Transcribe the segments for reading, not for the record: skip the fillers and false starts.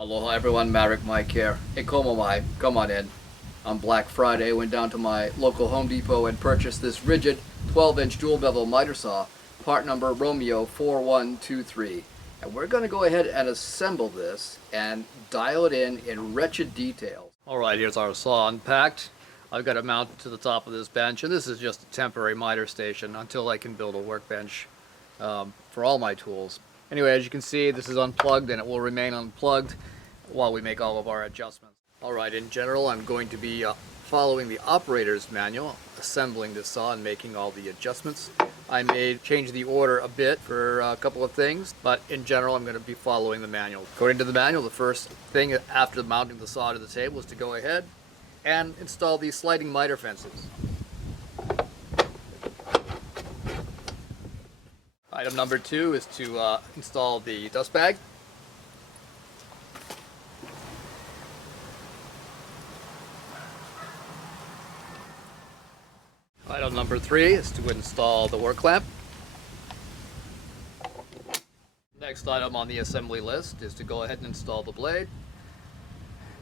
Aloha everyone, Maverick Mike here. Hey, como mai, come on in. On Black Friday, went down to my local Home Depot and purchased this RIDGID 12-inch dual bevel miter saw, part number Romeo 4123. And we're going to go ahead and assemble this and dial it in wretched details. Alright, here's our saw unpacked. I've got it mounted to the top of this bench, and this is just a temporary miter station until I can build a workbench for all my tools. Anyway, as you can see, this is unplugged and it will remain unplugged while we make all of our adjustments. Alright, in general, I'm going to be following the operator's manual, assembling this saw and making all the adjustments. I may change the order a bit for a couple of things, but in general, I'm going to be following the manual. According to the manual, the first thing after mounting the saw to the table is to go ahead and install these sliding miter fences. Item number 2 is to install the dust bag. Item number 3 is to install the work clamp. Next item on the assembly list is to go ahead and install the blade.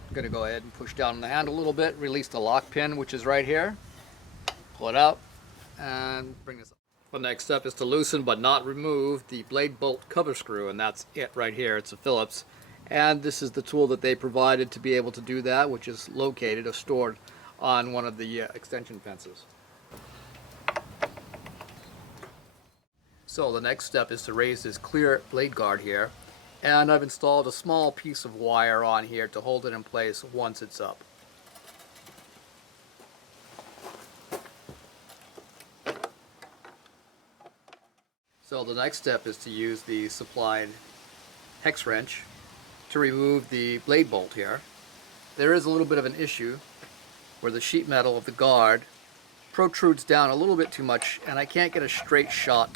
I'm going to go ahead and push down on the handle a little bit, release the lock pin, which is right here, pull it out, and bring this up. The next step is to loosen but not remove the blade bolt cover screw, and that's it right here. It's a Phillips, and this is the tool that they provided to be able to do that, which is located or stored on one of the extension fences. So the next step is to raise this clear blade guard here, and I've installed a small piece of wire on here to hold it in place once it's up. So the next step is to use the supplied hex wrench to remove the blade bolt here. There is a little bit of an issue where the sheet metal of the guard protrudes down a little bit too much, and I can't get a straight shot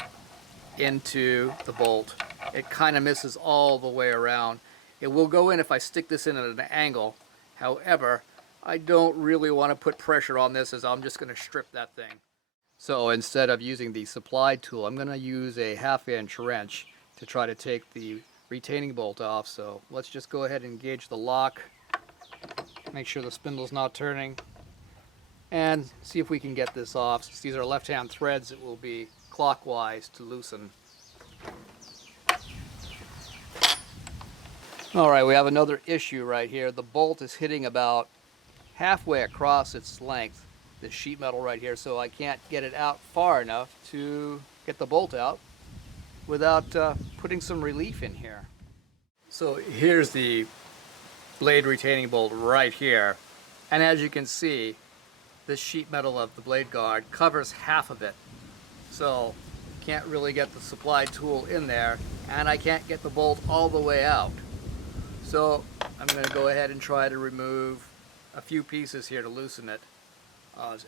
into the bolt. It kind of misses all the way around. It will go in if I stick this in at an angle. However, I don't really want to put pressure on this, as I'm just going to strip that thing. So instead of using the supplied tool, I'm going to use a 1/2-inch wrench to try to take the retaining bolt off. So let's just go ahead and engage the lock, make sure the spindle's not turning, and see if we can get this off. Since these are left-hand threads, it will be clockwise to loosen. Alright, we have another issue right here. The bolt is hitting about halfway across its length, this sheet metal right here, so I can't get it out far enough to get the bolt out without putting some relief in here. So here's the blade retaining bolt right here, and as you can see, this sheet metal of the blade guard covers half of it. So can't really get the supplied tool in there, and I can't get the bolt all the way out. So I'm going to go ahead and try to remove a few pieces here to loosen it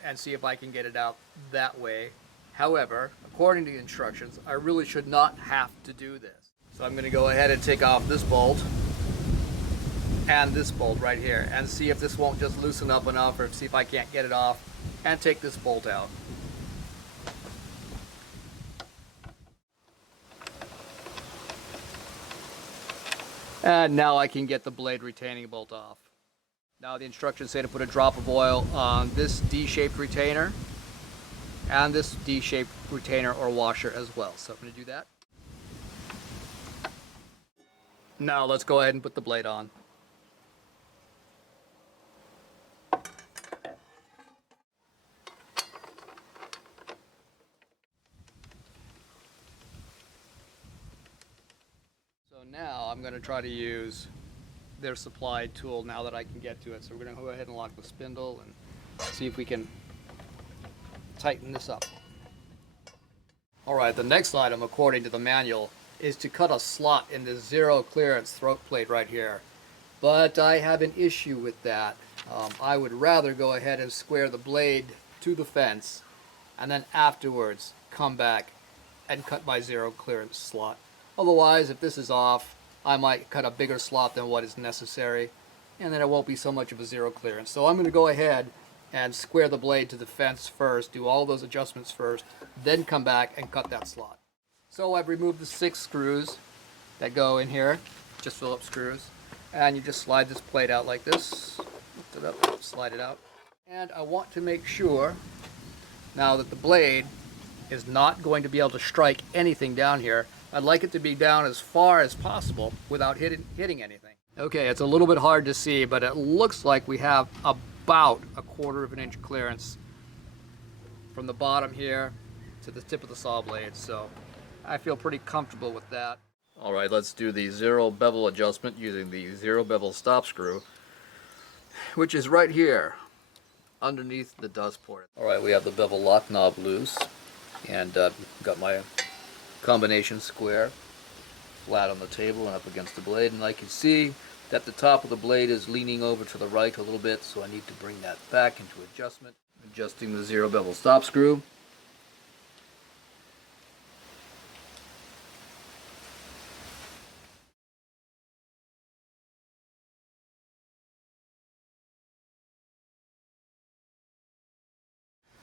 and see if I can get it out that way. However, according to the instructions, I really should not have to do this. So I'm going to go ahead and take off this bolt and this bolt right here and see if this won't just loosen up enough, or see if I can't get it off and take this bolt out. And now I can get the blade retaining bolt off. Now the instructions say to put a drop of oil on this D-shaped retainer and this D-shaped retainer or washer as well. So I'm going to do that. Now let's go ahead and put the blade on. Now I'm going to try to use their supplied tool now that I can get to it. So we're going to go ahead and lock the spindle and see if we can tighten this up. Alright, the next item according to the manual is to cut a slot in this zero clearance throat plate right here. But I have an issue with that. I would rather go ahead and square the blade to the fence and then afterwards come back and cut my zero clearance slot. Otherwise, if this is off, I might cut a bigger slot than what is necessary, and then it won't be so much of a zero clearance. So I'm going to go ahead and square the blade to the fence first, do all those adjustments first, then come back and cut that slot. So I've removed the 6 screws that go in here, just Phillips screws. And you just slide this plate out like this. Lift it up, slide it out. And I want to make sure now that the blade is not going to be able to strike anything down here. I'd like it to be down as far as possible without hitting anything. Okay, it's a little bit hard to see, but it looks like we have about 1/4 of an inch clearance from the bottom here to the tip of the saw blade, so I feel pretty comfortable with that. All right, let's do the zero bevel adjustment using the zero bevel stop screw, which is right here underneath the dust port. All right, we have the bevel lock knob loose, and got my combination square flat on the table and up against the blade, and I can see that the top of the blade is leaning over to the right a little bit, so I need to bring that back into adjustment. Adjusting the zero bevel stop screw.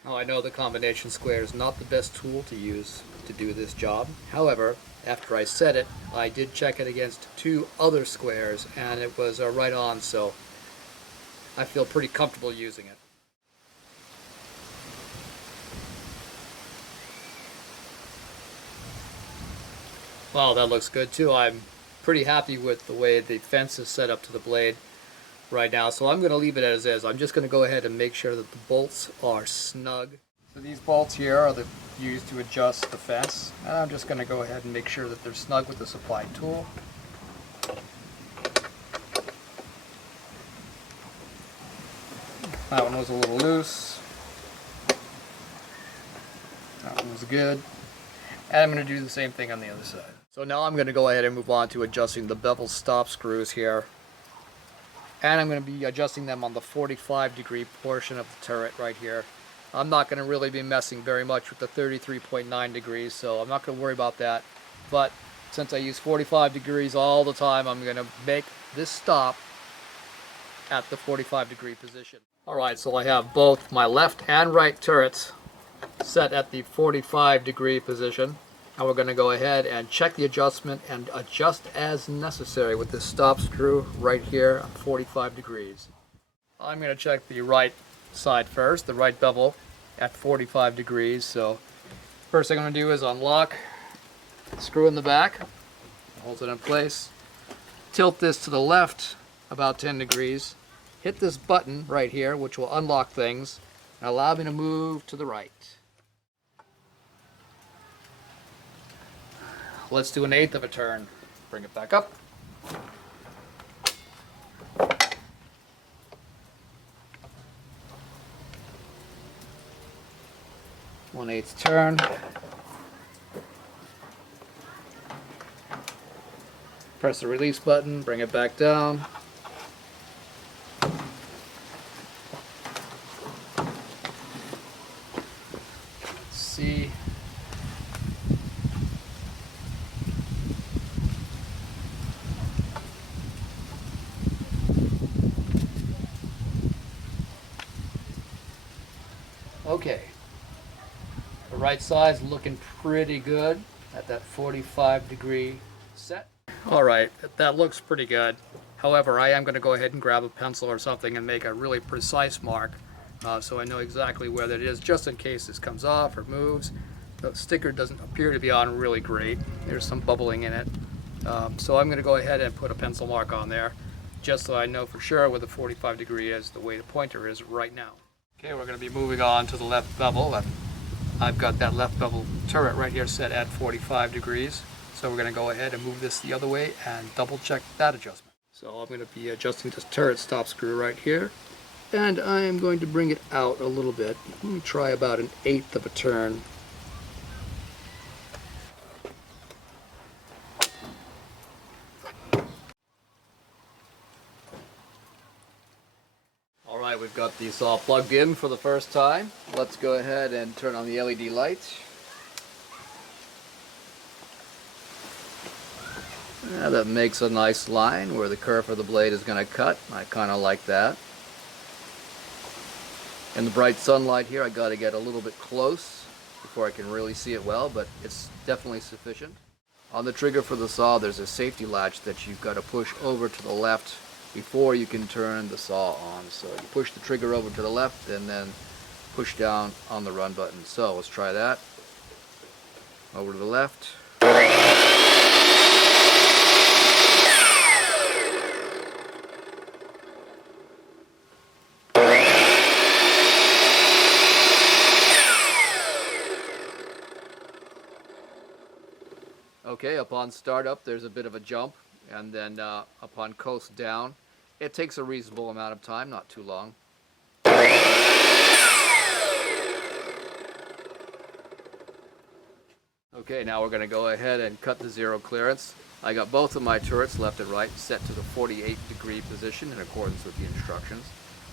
Now I know the combination square is not the best tool to use to do this job. However, after I set it, I did check it against 2 other squares and it was right on, so I feel pretty comfortable using it. Wow, that looks good too. I'm pretty happy with the way the fence is set up to the blade right now, so I'm going to leave it as is. I'm just going to go ahead and make sure that the bolts are snug. So these bolts here are used to adjust the fence, and I'm just going to go ahead and make sure that they're snug with the supplied tool. That one was a little loose. That one was good. And I'm going to do the same thing on the other side. So now I'm going to go ahead and move on to adjusting the bevel stop screws here. And I'm going to be adjusting them on the 45-degree portion of the turret right here. I'm not going to really be messing very much with the 33.9 degrees, so I'm not going to worry about that. But since I use 45 degrees all the time, I'm going to make this stop at the 45-degree position. Alright, so I have both my left and right turrets set at the 45-degree position. Now we're going to go ahead and check the adjustment and adjust as necessary with this stop screw right here on 45 degrees. I'm going to check the right side first, the right bevel at 45 degrees. So first thing I'm going to do is unlock the screw in the back, hold it in place, tilt this to the left about 10 degrees, hit this button right here which will unlock things and allow me to move to the right. Let's do 1/8 of a turn. Bring it back up. One-eighth turn. Press the release button, bring it back down. Let's see. Okay, the right side's looking pretty good at that 45-degree set. All right, that looks pretty good. However, I am going to go ahead and grab a pencil or something and make a really precise mark so I know exactly where that is, just in case this comes off or moves. The sticker doesn't appear to be on really great. There's some bubbling in it. So I'm going to go ahead and put a pencil mark on there, just so I know for sure where the 45 degree is, the way the pointer is right now. Okay, we're going to be moving on to the left bevel. I've got that left bevel turret right here set at 45 degrees. So we're going to go ahead and move this the other way and double check that adjustment. So I'm going to be adjusting this turret stop screw right here. And I am going to bring it out a little bit. Let me try about 1/8 of a turn. Alright, we've got the saw plugged in for the first time. Let's go ahead and turn on the LED light. Yeah, that makes a nice line where the curve of the blade is going to cut. I kind of like that. In the bright sunlight here, I got to get a little bit close before I can really see it well, but it's definitely sufficient. On the trigger for the saw, there's a safety latch that you've got to push over to the left before you can turn the saw on. So you push the trigger over to the left and then push down on the run button. So let's try that. Over to the left. Okay, upon startup there's a bit of a jump, and then upon coast down it takes a reasonable amount of time, not too long. Okay, now we're going to go ahead and cut the zero clearance. I got both of my turrets, left and right, set to the 48-degree position in accordance with the instructions.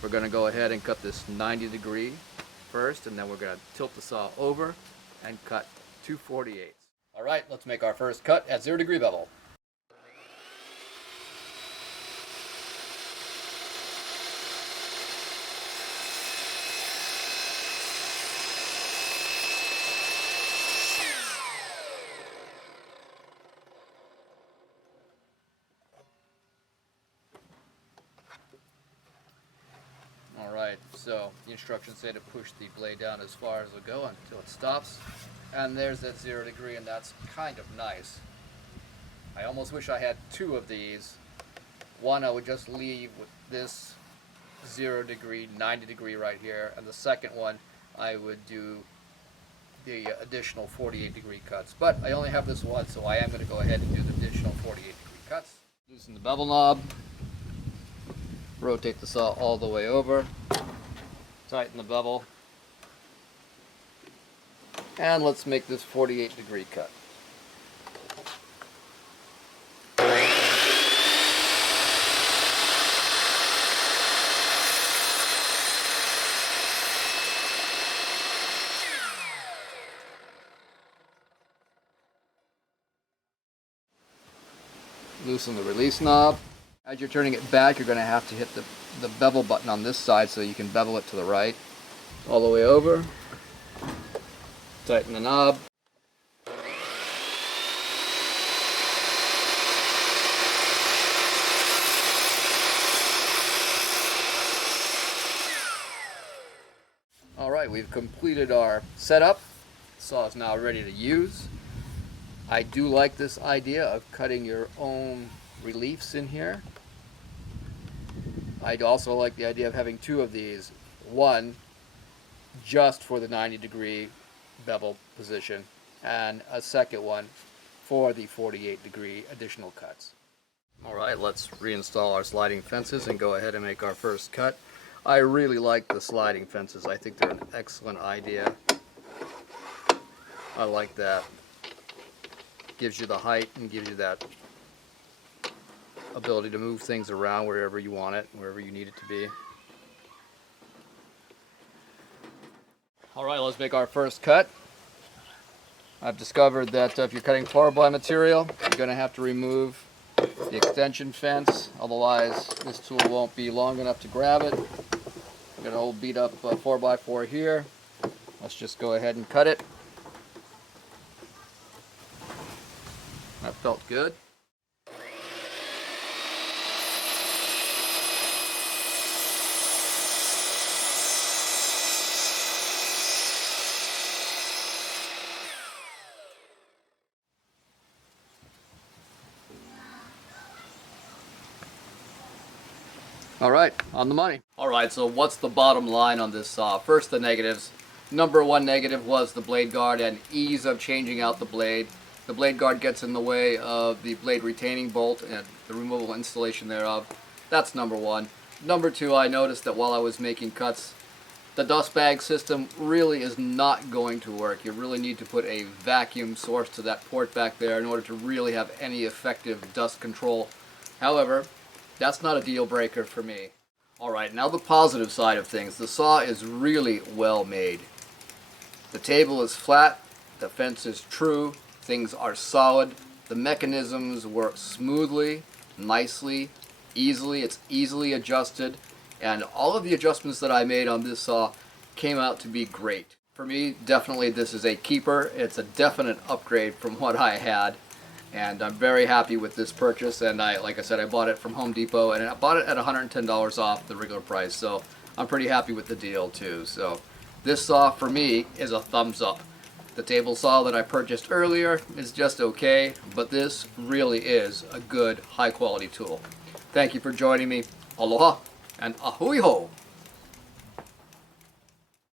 We're going to go ahead and cut this 90-degree first, and then we're going to tilt the saw over and cut 2/48. Alright, let's make our first cut at 0-degree bevel. Alright, so the instructions say to push the blade down as far as it'll go until it stops. And there's that 0-degree, and that's kind of nice. I almost wish I had two of these. One I would just leave with this 0-degree, 90-degree right here, and the second one I would do the additional 48-degree cuts. But I only have this one, so I am going to go ahead and do the additional 48-degree cuts. Loosen the bevel knob, rotate the saw all the way over, tighten the bevel, and let's make this 48-degree cut. Loosen the release knob. As you're turning it back, you're going to have to hit the bevel button on this side so you can bevel it to the right. All the way over. Tighten the knob. Alright, we've completed our setup. The saw is now ready to use. I do like this idea of cutting your own reliefs in here. I'd also like the idea of having two of these. One just for the 90-degree bevel position, and a second one for the 48-degree additional cuts. Alright, let's reinstall our sliding fences and go ahead and make our first cut. I really like the sliding fences. I think they're an excellent idea. I like that. Gives you the height and gives you that ability to move things around wherever you want it, wherever you need it to be. Alright, let's make our first cut. I've discovered that if you're cutting 4x material, you're going to have to remove the extension fence, otherwise this tool won't be long enough to grab it. I've got an old beat up 4x4 here. Let's just go ahead and cut it. That felt good. Alright, on the money. Alright, so what's the bottom line on this saw? First, the negatives. Number one negative was the blade guard and ease of changing out the blade. The blade guard gets in the way of the blade retaining bolt and the removable installation thereof. That's number one. Number two, I noticed that while I was making cuts, the dust bag system really is not going to work. You really need to put a vacuum source to that port back there in order to really have any effective dust control. However, that's not a deal breaker for me. Alright, now the positive side of things. The saw is really well made. The table is flat, the fence is true, things are solid, the mechanisms work smoothly, nicely, easily, it's easily adjusted, and all of the adjustments that I made on this saw came out to be great. For me, definitely this is a keeper. It's a definite upgrade from what I had, And I'm very happy with this purchase, and like I said, I bought it from Home Depot, and I bought it at $110 off the regular price, so I'm pretty happy with the deal too. So this saw for me is a thumbs up. The table saw that I purchased earlier is just okay, but this really is a good, high quality tool. Thank you for joining me. Aloha and ahui ho!